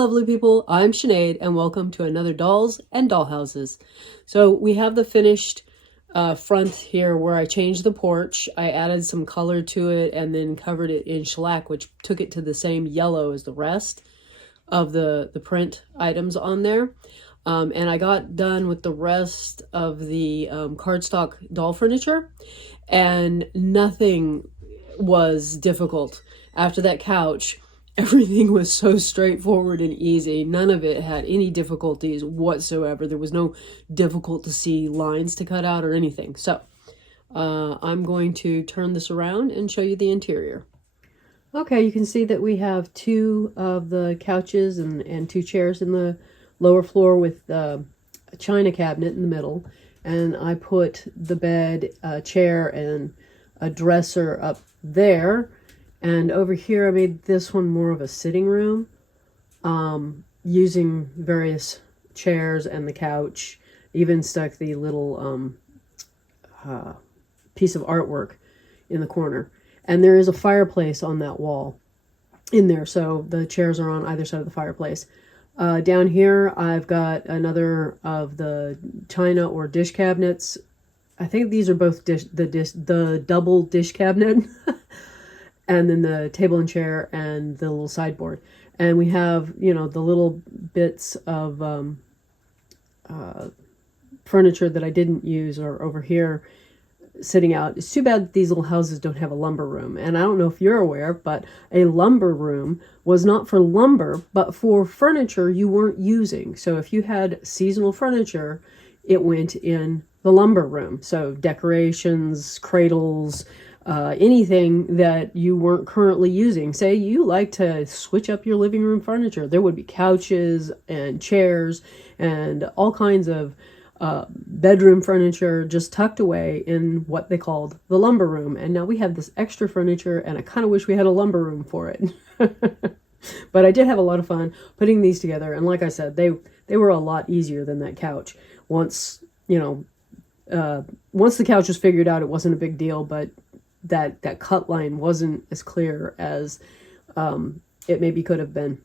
lovely people, I'm Sinead and welcome to another Dolls and Dollhouses. So we have the finished front here where I changed the porch. I added some color to it and then covered it in shellac, which took it to the same yellow as the rest of the print items on there. And I got done with the rest of the cardstock doll furniture, and nothing was difficult. After that couch, everything was so straightforward and easy. None of it had any difficulties whatsoever. There was no difficult to see lines to cut out or anything. So I'm going to turn this around and show you the interior. Okay, you can see that we have two of the couches and two chairs in the lower floor with a china cabinet in the middle. And I put the bed, chair, and a dresser up there. And over here, I made this one more of a sitting room, using various chairs and the couch. Even stuck the little piece of artwork in the corner. And there is a fireplace on that wall in there, so the chairs are on either side of the fireplace. Down here, I've got another of the china or dish cabinets. I think these are both the double dish cabinet. And then the table and chair and the little sideboard. And we have, you know, the little bits of furniture that I didn't use are over here sitting out. It's too bad that these little houses don't have a lumber room. And I don't know if you're aware, but a lumber room was not for lumber, but for furniture you weren't using. So if you had seasonal furniture, it went in the lumber room. So decorations, cradles, anything that you weren't currently using. Say you like to switch up your living room furniture. There would be couches and chairs and all kinds of bedroom furniture just tucked away in what they called the lumber room. And now we have this extra furniture, and I kind of wish we had a lumber room for it. But I did have a lot of fun putting these together. And like I said, they were a lot easier than that couch. Once, you know, once the couch was figured out, it wasn't a big deal, but that cut line wasn't as clear as it maybe could have been.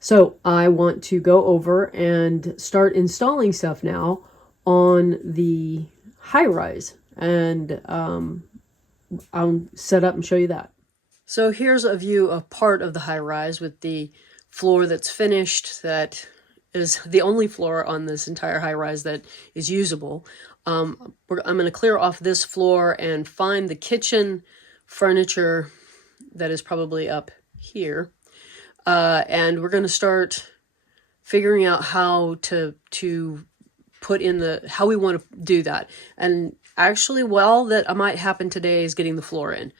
So I want to go over and start installing stuff now on the Highrise, and I'll set up and show you that. So here's a view of part of the Highrise with the floor that's finished. That is the only floor on this entire Highrise that is usable. I'm going to clear off this floor and find the kitchen furniture that is probably up here. And we're going to start figuring out how to put in how we want to do that. And actually, well, that might happen today is getting the floor in,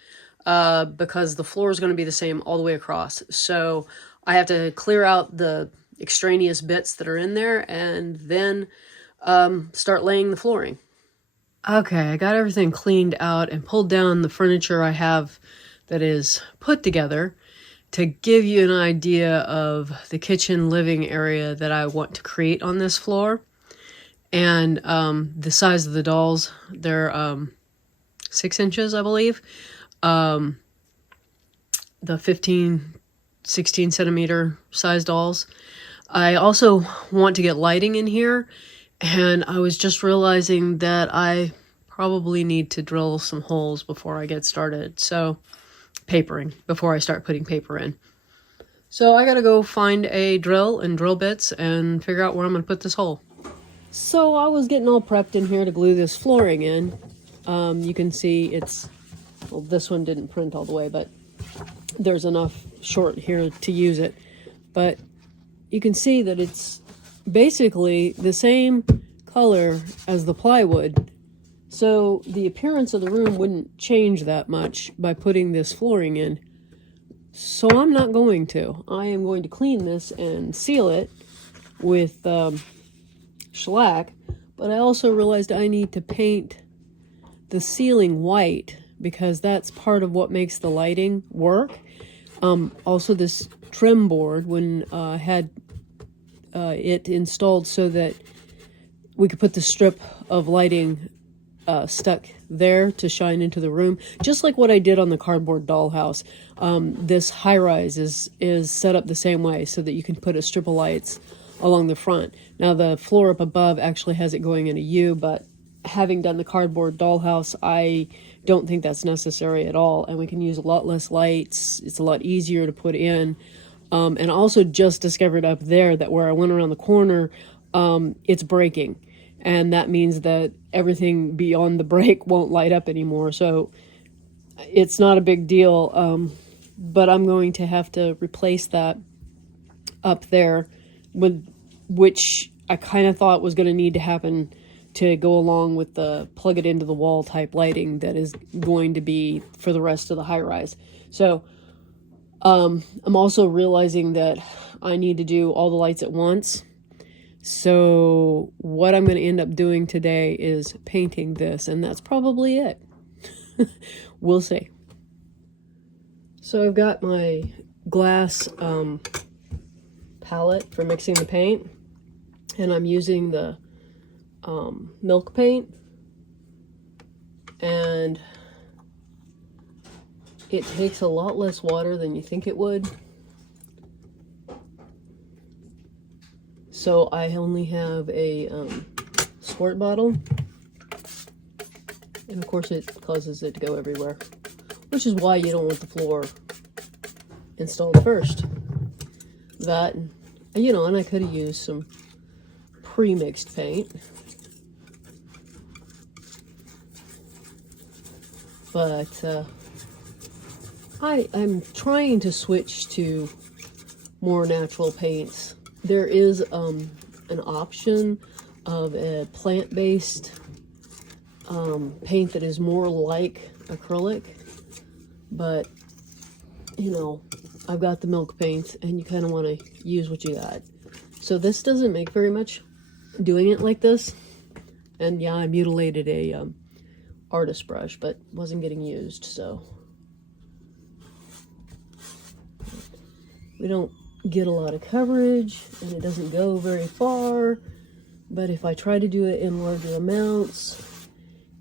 because the floor is going to be the same all the way across. So I have to clear out the extraneous bits that are in there and then start laying the flooring. Okay, I got everything cleaned out and pulled down the furniture I have that is put together to give you an idea of the kitchen living area that I want to create on this floor. And the size of the dolls, they're 6 inches, I believe. The 15, 16 centimeter size dolls. I also want to get lighting in here, and I was just realizing that I probably need to drill some holes before I get started. So, papering, before I start putting paper in. So I gotta go find a drill and drill bits and figure out where I'm gonna put this hole. So I was getting all prepped in here to glue this flooring in. You can see well, this one didn't print all the way, but there's enough short here to use it. But you can see that it's basically the same color as the plywood. So the appearance of the room wouldn't change that much by putting this flooring in. So I'm not going to. I am going to clean this and seal it with shellac. But I also realized I need to paint the ceiling white because that's part of what makes the lighting work. Also this trim board, when I had it installed so that we could put the strip of lighting stuck there to shine into the room, just like what I did on the cardboard dollhouse. This Highrise is set up the same way so that you can put a strip of lights along the front. Now the floor up above actually has it going in a U, but having done the cardboard dollhouse, I don't think that's necessary at all, and we can use a lot less lights. It's a lot easier to put in. And I also just discovered up there that where I went around the corner, it's breaking, and that means that everything beyond the break won't light up anymore. So it's not a big deal, but I'm going to have to replace that up there, with which I kind of thought was going to need to happen to go along with the plug it into the wall type lighting that is going to be for the rest of the Highrise. So I'm also realizing that I need to do all the lights at once. So what I'm going to end up doing today is painting this, and that's probably it. We'll see. So I've got my glass palette for mixing the paint, and I'm using the milk paint, and it takes a lot less water than you think it would. So I only have a squirt bottle, and of course it causes it to go everywhere, which is why you don't want the floor installed first. That, you know, and I could have used some pre-mixed paint, but I'm trying to switch to more natural paints. There is an option of a plant-based paint that is more like acrylic, but you know, I've got the milk paint, and you kind of want to use what you got. So this doesn't make very much doing it like this, and yeah, I mutilated a artist brush, but wasn't getting used, so we don't get a lot of coverage, and it doesn't go very far. But if I try to do it in larger amounts,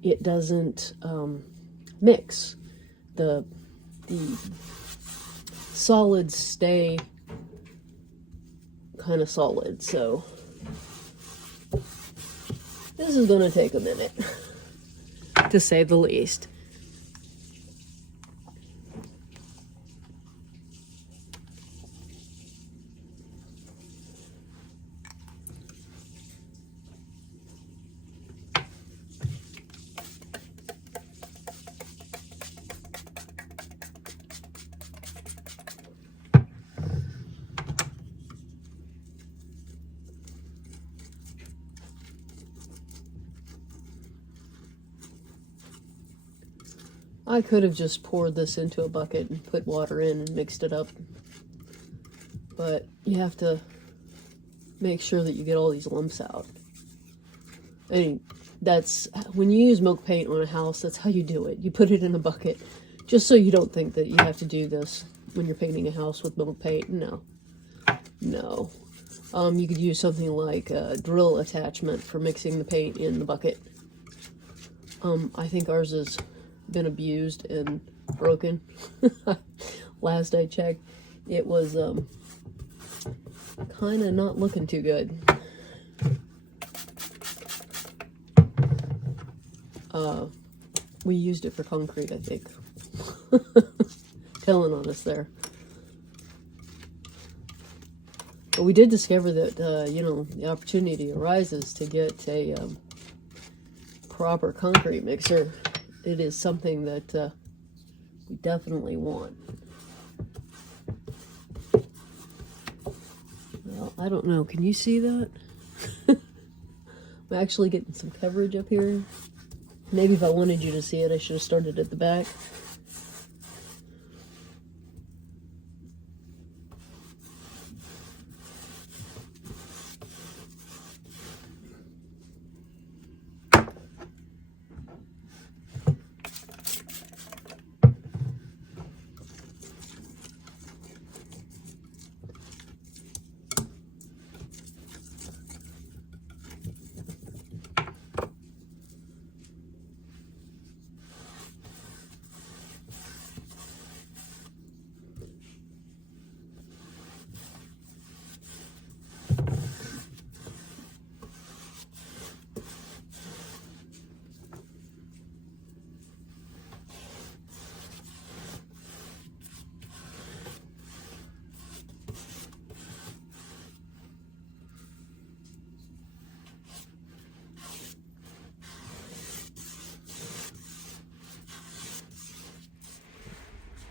it doesn't mix. The solids stay kind of solid, so this is going to take a minute, to say the least. I could have just poured this into a bucket and put water in and mixed it up, but you have to make sure that you get all these lumps out. I mean, that's when you use milk paint on a house, that's how you do it. You put it in a bucket, just so you don't think that you have to do this when you're painting a house with milk paint. No. You could use something like a drill attachment for mixing the paint in the bucket. I think ours has been abused and broken. Last I checked, it was kind of not looking too good. We used it for concrete, I think. Telling on us there. But we did discover that, you know, the opportunity arises to get a proper concrete mixer. It is something that we definitely want. Well, I don't know. Can you see that? I'm actually getting some coverage up here. Maybe if I wanted you to see it, I should have started at the back.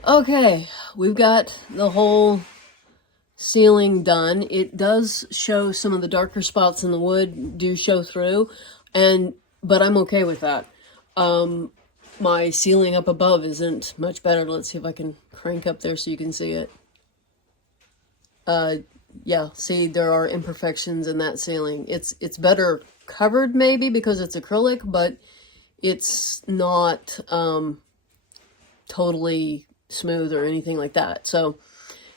Okay, we've got the whole ceiling done. It does show some of the darker spots in the wood do show through, but I'm okay with that. My ceiling up above isn't much better. Let's see if I can crank up there so you can see it. Yeah, see, there are imperfections in that ceiling. It's better covered maybe because it's acrylic, but it's not totally smooth or anything like that. So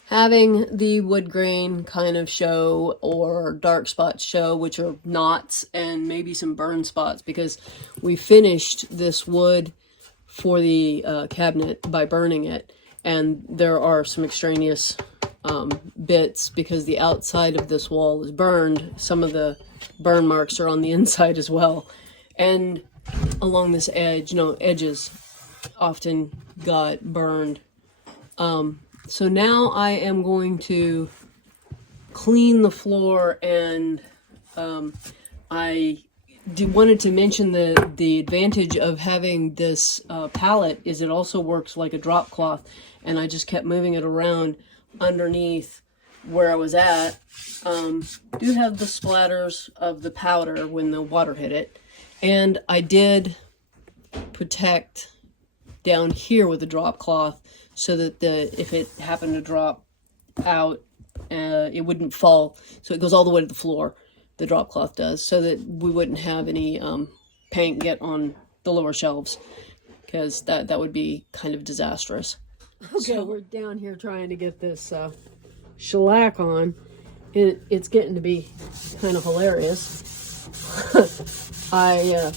having the wood grain kind of show or dark spots show, which are knots and maybe some burn spots, because we finished this wood for the cabinet by burning it, and there are some extraneous bits because the outside of this wall is burned. Some of the burn marks are on the inside as well, and along this edge, edges often got burned. So now I am going to clean the floor, and I wanted to mention the advantage of having this palette is it also works like a drop cloth, and I just kept moving it around underneath where I was at. Do have the splatters of the powder when the water hit it, and I did protect down here with a drop cloth so that if it happened to drop out, it wouldn't fall. So it goes all the way to the floor, the drop cloth does, so that we wouldn't have any paint get on the lower shelves, because that would be kind of disastrous. Okay, so we're down here trying to get this shellac on. It's getting to be kind of hilarious. I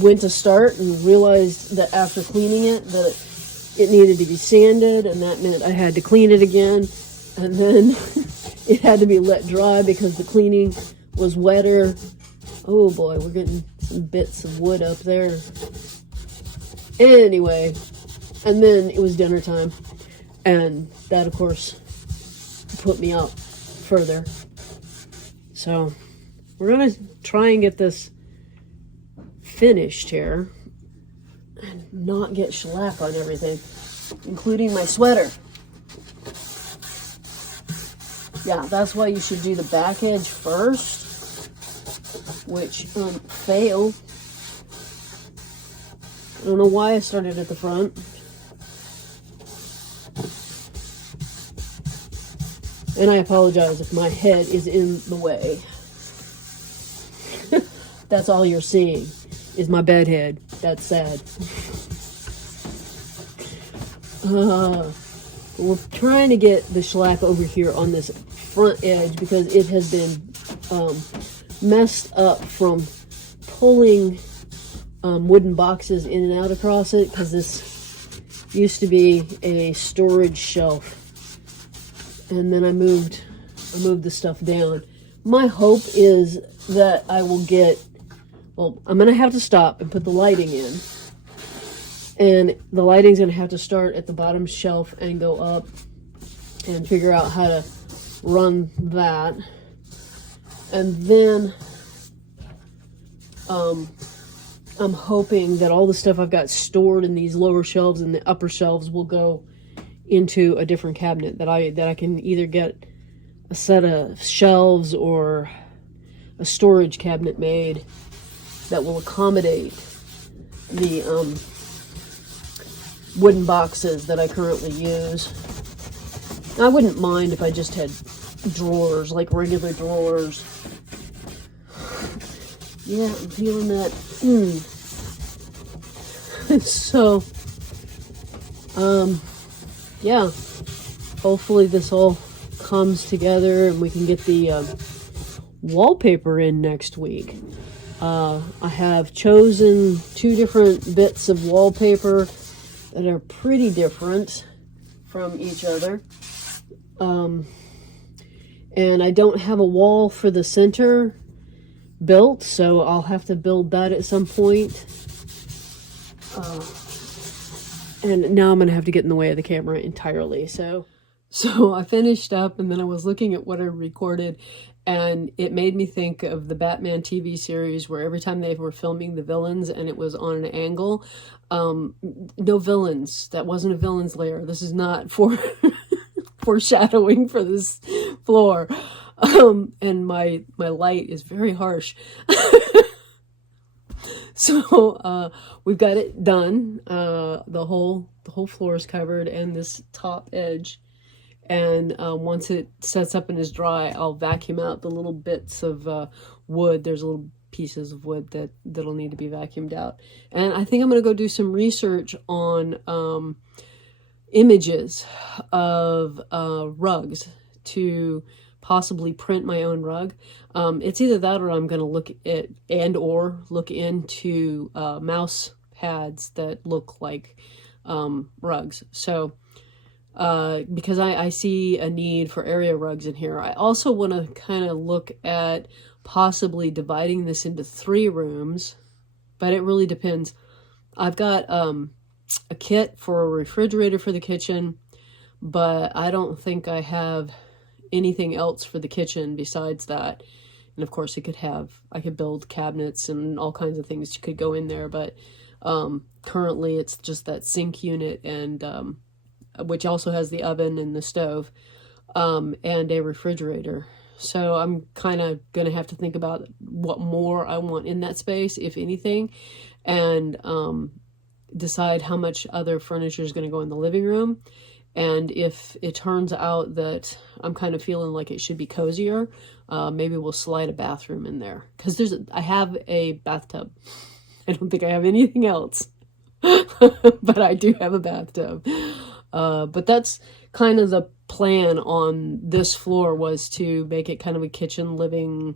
went to start and realized that after cleaning it that it needed to be sanded, and that meant I had to clean it again, and then it had to be let dry because the cleaning was wetter. Oh boy, we're getting some bits of wood up there. Anyway, and then it was dinner time, and that of course put me out further. So we're gonna try and get this finished here and not get shellac on everything, including my sweater. Yeah, that's why you should do the back edge first, which failed. I don't know why I started at the front. And I apologize if my head is in the way. That's all you're seeing is my bed head. That's sad. We're trying to get the shellac over here on this front edge because it has been messed up from pulling wooden boxes in and out across it, because this used to be a storage shelf, and then I moved the stuff down. My hope is that I will get, well, I'm gonna have to stop and put the lighting in, and the lighting's gonna have to start at the bottom shelf and go up, and figure out how to run that. And then I'm hoping that all the stuff I've got stored in these lower shelves and the upper shelves will go into a different cabinet, that I can either get a set of shelves or a storage cabinet made that will accommodate the wooden boxes that I currently use. I wouldn't mind if I just had drawers, like regular drawers. Yeah, I'm feeling that. So, yeah, hopefully this all comes together and we can get the wallpaper in next week. I have chosen 2 different bits of wallpaper that are pretty different from each other. And I don't have a wall for the center built, so I'll have to build that at some point. And now I'm gonna have to get in the way of the camera entirely. So I finished up, and then I was looking at what I recorded, And it made me think of the Batman TV series where every time they were filming the villains and it was on an angle, no villains. That wasn't a villain's lair. This is not for foreshadowing for this floor. And my light is very harsh. So we've got it done. The whole floor is covered, and this top edge. And once it sets up and is dry, I'll vacuum out the little bits of wood. There's little pieces of wood that'll need to be vacuumed out. And I think I'm going to go do some research on images of rugs to possibly print my own rug. It's either that or I'm going to look at or look into mouse pads that look like rugs. So because I see a need for area rugs in here. I also want to kind of look at possibly dividing this into 3 rooms, but it really depends. I've got a kit for a refrigerator for the kitchen, but I don't think I have anything else for the kitchen besides that. And of course I could build cabinets and all kinds of things could go in there, but currently it's just that sink unit, and which also has the oven and the stove, and a refrigerator. So I'm kind of going to have to think about what more I want in that space, if anything, and decide how much other furniture is going to go in the living room. And if it turns out that I'm kind of feeling like it should be cozier, maybe we'll slide a bathroom in there. Because I have a bathtub. I don't think I have anything else. But I do have a bathtub. But that's kind of the plan on this floor, was to make it kind of a kitchen living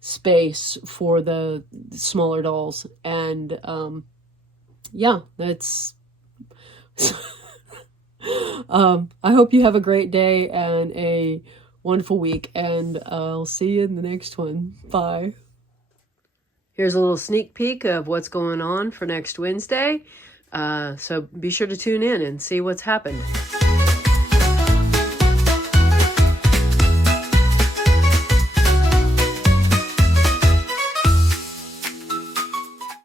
space for the smaller dolls. And yeah, that's... I hope you have a great day and a wonderful week, and I'll see you in the next one. Bye. Here's a little sneak peek of what's going on for next Wednesday. So be sure to tune in and see what's happened.